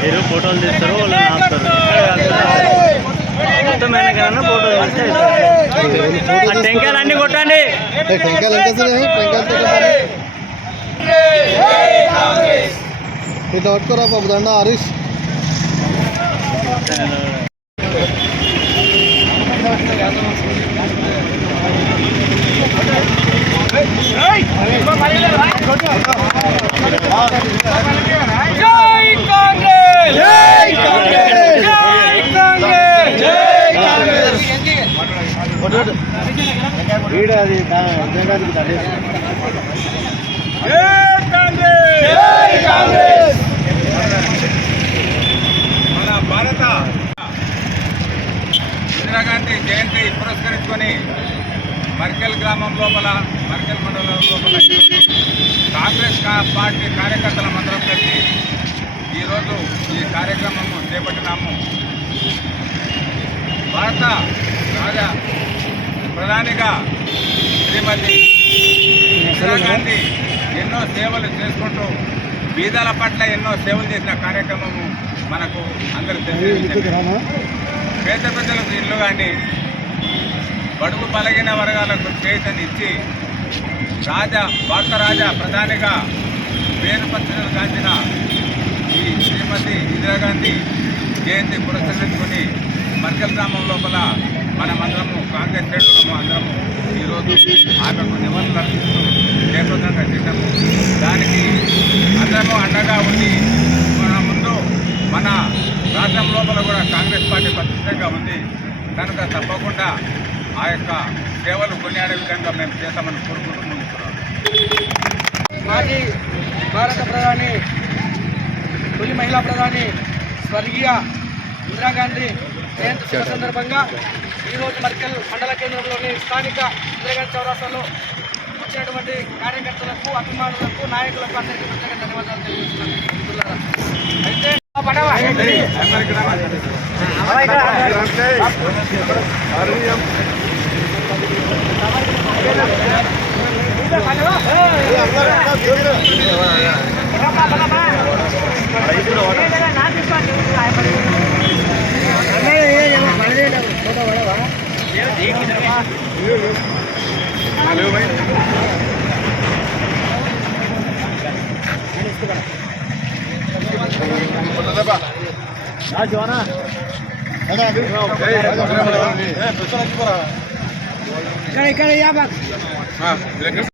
మీరు ఫోటోలు తీస్తారు వాళ్ళు ఆపుతారు మొత్తం వెనకాల ఫోటోలు తీస్తే టెంకాయలు అన్ని కొట్టండి టెంకాయలు ఇట్లా పట్టుకోరా బాబు దండ హరీష్ మన భారత ఇందిరాగాంధీ జయంతి పురస్కరించుకొని మర్కెల్ గ్రామం లోపల మర్కెల్ మండలం లోపల కాంగ్రెస్ పార్టీ కార్యకర్తల మందరం కలిసి ఈరోజు ఈ కార్యక్రమము చేపట్టినాము. భారత రాజా ప్రధానిగా శ్రీమతి ఇందిరాగాంధీ ఎన్నో సేవలు చేసుకుంటూ బీదల పట్ల ఎన్నో సేవలు చేసిన కార్యక్రమము మనకు అందరికి తెలియదు. పేద ప్రజలకు ఇల్లు కానీ బడుగు బలగిన వర్గాలకు చేతనిచ్చి భారత రాజా ప్రధానిగా పేరు ప్రతిష్టలు గాంచిన ఈ శ్రీమతి ఇందిరాగాంధీ జయంతి పురస్కరించుకొని మర్కెల్ గ్రామం లోపల మనమందరము కాంగ్రెస్ శ్రేణులము అందరము ఈరోజు ఆమెకు నివాళులు అర్పిస్తూ జయప్రదంగా చేశాము. దానికి అందరము అండగా ఉండి మన ముందు మన రాష్ట్రం లోపల కూడా కాంగ్రెస్ పార్టీ ప్రతిష్టంగా ఉంది కనుక తప్పకుండా ఆ యొక్క సేవలు కొనియాడే విధంగా మేము చేస్తామని కోరుకుంటూ ముందుకున్నాం. మాజీ భారత ప్రధాని తొలి మహిళా ప్రధాని స్వర్గీయ ఇందిరాగాంధీ జయంతి శుభ సందర్భంగా ఈరోజు మర్కెల్ మండల కేంద్రంలోని స్థానిక ఇందిరాగాంధీ చౌరస్తాలో వచ్చినటువంటి కార్యకర్తలకు అభిమానులకు నాయకులకు అందరికీ ప్రత్యేక ధన్యవాదాలు తెలియజేస్తున్నాను. అయితే ఇక్కడ